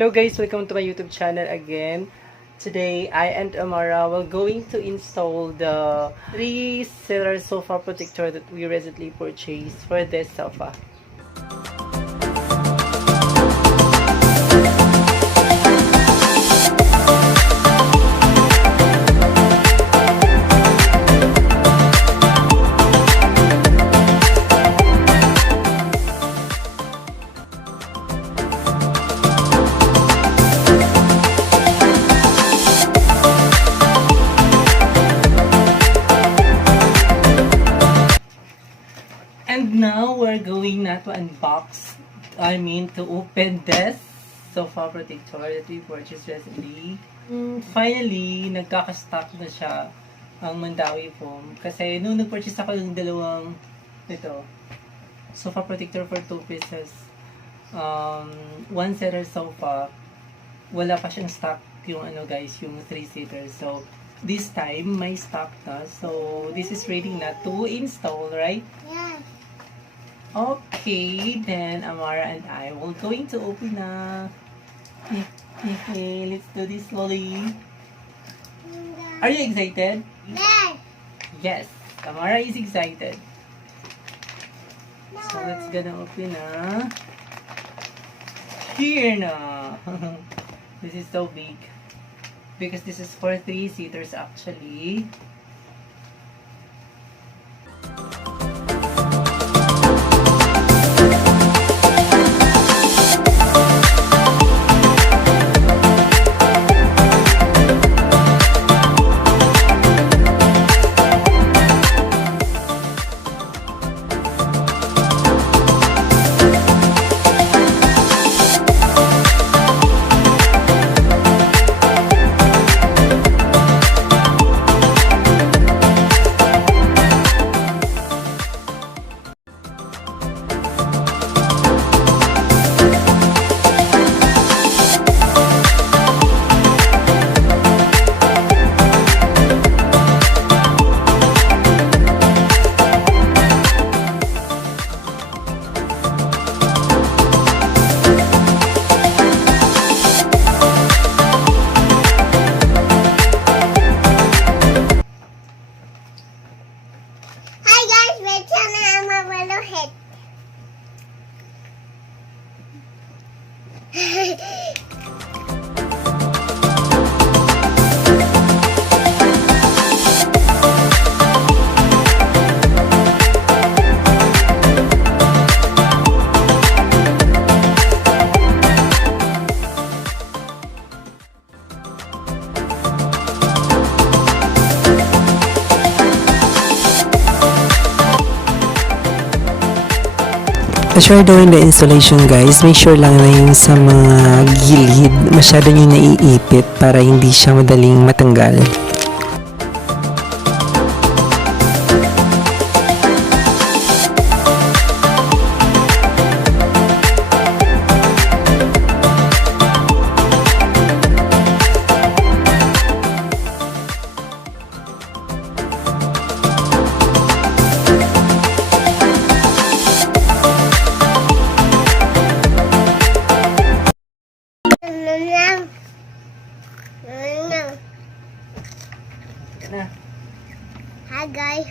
Hello guys, welcome to my YouTube channel again. Today, I and Amara will going to install the 3-seater sofa protector that we recently purchased for this sofa. And now we're going na to unbox, to open this sofa protector that we purchased recently. Finally, nagkaka-stock na siya ang Mandawi Foam. Kasi nung nag-purchase ako ng dalawang sofa protector for 2 pieces, 1-seater sofa, wala pa siyang stock yung yung 3-seater. So, this time, may stock na. So, this is ready na to install, right? Yeah. Okay, then Amara and I will going to open na. Let's do this slowly. Are you excited? Yes. Yes, Amara is excited. No. So let's gonna open na. Here na. This is so big because this is for 3-seaters actually. Hi guys, wait sana ang mawaluhit. As you're doing the installation guys, make sure lang na yung sa mga gilid masyado nyo naiipit para hindi siya madaling matanggal. Na. Hi guys.